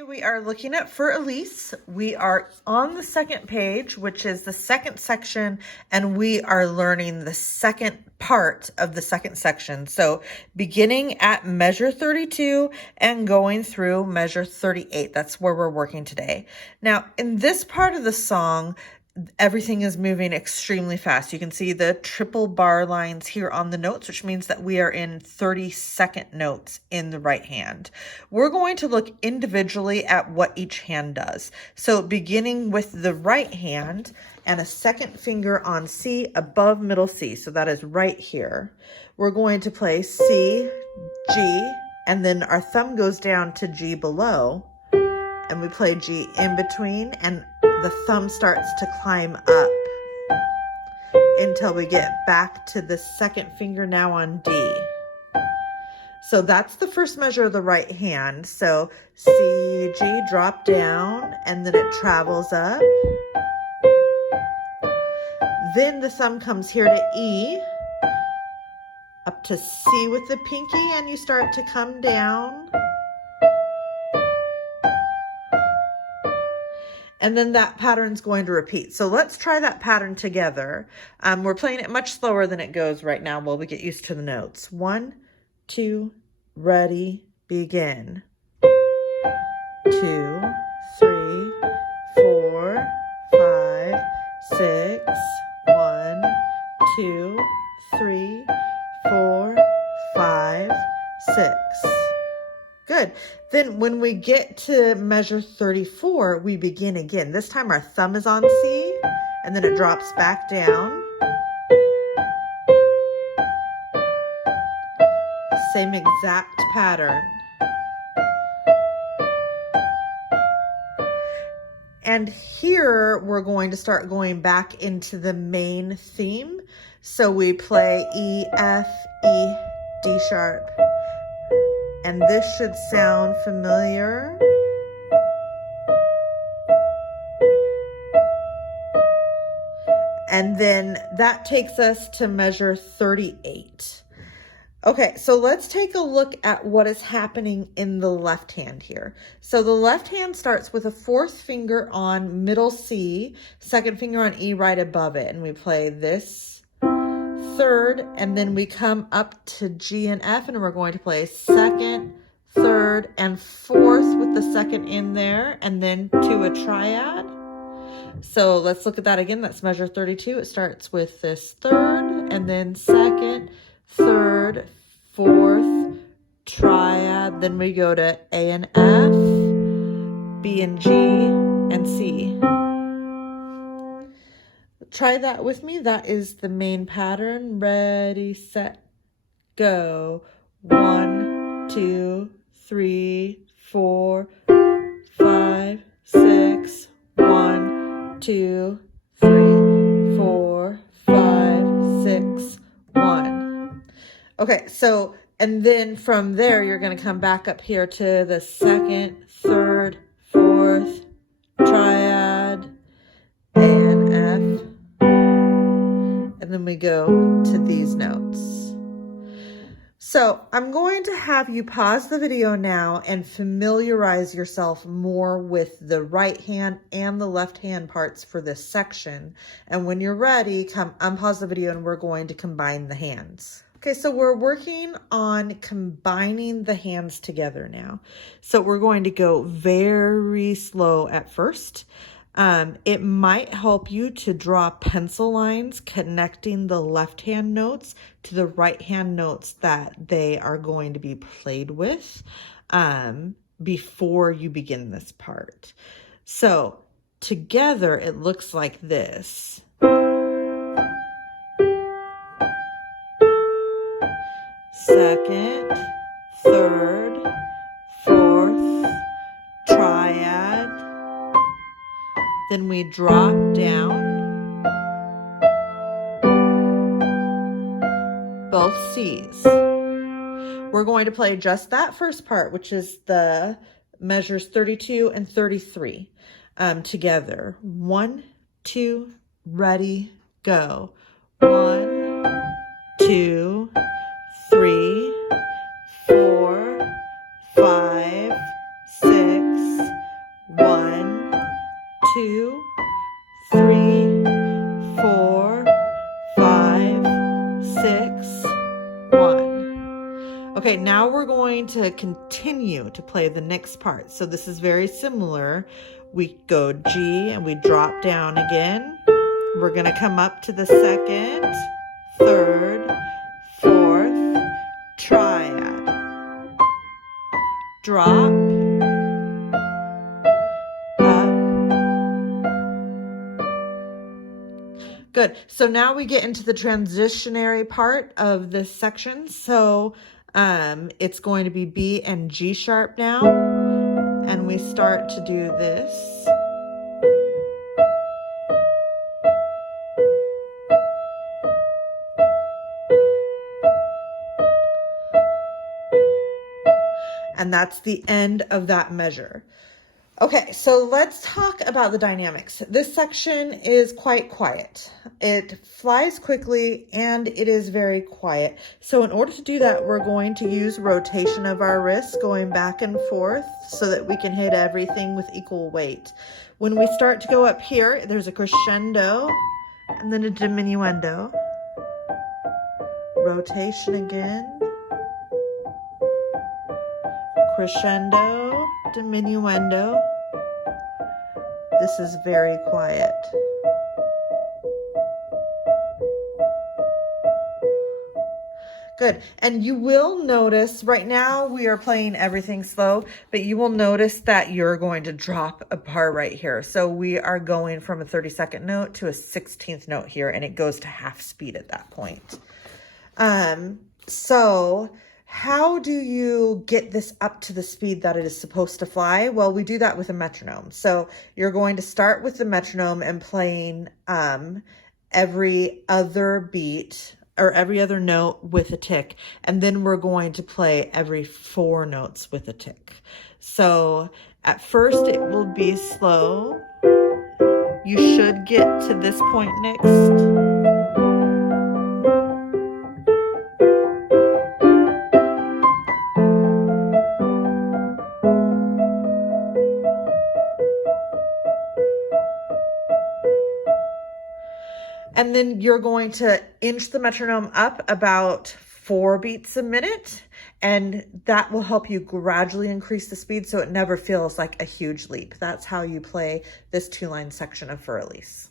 Today we are looking at Fur Elise. We are on the second page, which is the second section, and we are learning the second part of the second section. So beginning at measure 32 and going through measure 38. That's where we're working today. Now, in this part of the song, everything is moving extremely fast. You can see the triple bar lines here on the notes, which means that we are in 30-second notes in the right hand. We're going to look individually at what each hand does. So beginning with the right hand and a second finger on C above middle C. So that is right here. We're going to play C, G, and then our thumb goes down to G below. And we play G in between, and the thumb starts to climb up until we get back to the second finger now on D. So that's the first measure of the right hand. So C, G, drop down, and then it travels up. Then the thumb comes here to E, up to C with the pinky, and you start to come down. And then that pattern's going to repeat. So let's try that pattern together. We're playing it much slower than it goes right now while we get used to the notes. 1, 2, ready, begin. 2, 3, 4, 5, 6. 1, 2, 3, 4, 5, 6. Good. Then when we get to measure 34, we begin again. This time our thumb is on C, and then it drops back down. Same exact pattern. And here we're going to start going back into the main theme. So we play E, F, E, D sharp. And this should sound familiar. And then that takes us to measure 38. Okay, so let's take a look at what is happening in the left hand here. So the left hand starts with a fourth finger on middle C, second finger on E right above it, and we play this third, and then we come up to G and F, and we're going to play second, third, and fourth with the second in there, and then to a triad. So let's look at that again. That's measure 32. It starts with this third, and then second, third, fourth, triad. Then we go to A and F, B and G, and C. Try that with me. That is the main pattern. Ready, set, go. 1, 2, 3, 4, 5, 6. 1, 2, 3, 4, 5, 6, 1. Okay, so, and then from there, you're going to come back up here to the second, third, fourth, triad, A and F. And then we go to these notes. So I'm going to have you pause the video now and familiarize yourself more with the right hand and the left hand parts for this section. And when you're ready, come unpause the video and we're going to combine the hands. Okay, so we're working on combining the hands together now. So we're going to go very slow at first. It might help you to draw pencil lines connecting the left hand notes to the right hand notes that they are going to be played with before you begin this part. So together it looks like this. Second, third, fourth, triad. Then we drop down, both C's. We're going to play just that first part, which is the measures 32 and 33 together. 1, 2, ready, go. 1, 2, 3, 4, 5, 6, now we're going to continue to play the next part. So this is very similar. We go G and we drop down again. We're going to come up to the second, third, fourth, triad. Drop, up. Good. So now we get into the transitionary part of this section. So it's going to be B and G sharp now. And we start to do this. And that's the end of that measure. Okay, so let's talk about the dynamics. This section is quite quiet. It flies quickly and it is very quiet. So in order to do that, we're going to use rotation of our wrists going back and forth so that we can hit everything with equal weight. When we start to go up here, there's a crescendo and then a diminuendo. Rotation again. Crescendo, diminuendo. This is very quiet. Good. And you will notice right now we are playing everything slow, but you will notice that you're going to drop a bar right here. So we are going from a 32nd note to a 16th note here, and it goes to half speed at that point. So how do you get this up to the speed that it is supposed to fly? Well, we do that with a metronome. So you're going to start with the metronome and playing every other beat or every other note with a tick. And then we're going to play every 4 notes with a tick. So at first it will be slow. You should get to this point next. And then you're going to inch the metronome up about 4 beats a minute, and that will help you gradually increase the speed so it never feels like a huge leap. That's how you play this 2-line section of Fur Elise.